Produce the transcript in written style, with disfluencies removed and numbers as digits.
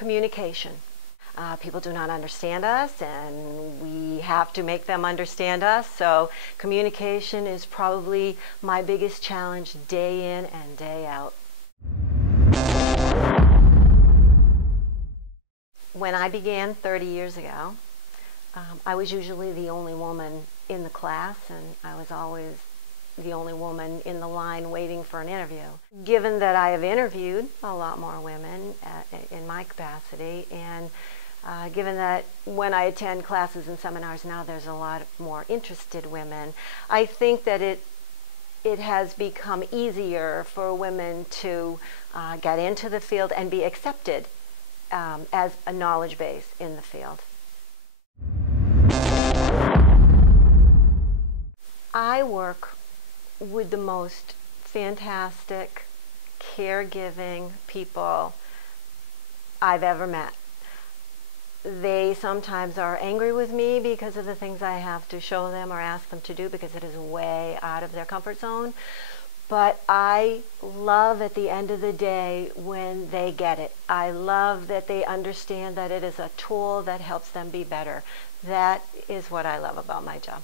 Communication. People do not understand us, and we have to make them understand us. So communication is probably my biggest challenge day in and day out. When I began 30 years ago, I was usually the only woman in the class, and I was always the only woman in the line waiting for an interview. Given that I have interviewed a lot more women in my capacity, and given that when I attend classes and seminars now there's a lot more interested women, I think that it has become easier for women to get into the field and be accepted as a knowledge base in the field. I work with the most fantastic, caregiving people I've ever met. They sometimes are angry with me because of the things I have to show them or ask them to do because it is way out of their comfort zone. But I love at the end of the day when they get it. I love that they understand that it is a tool that helps them be better. That is what I love about my job.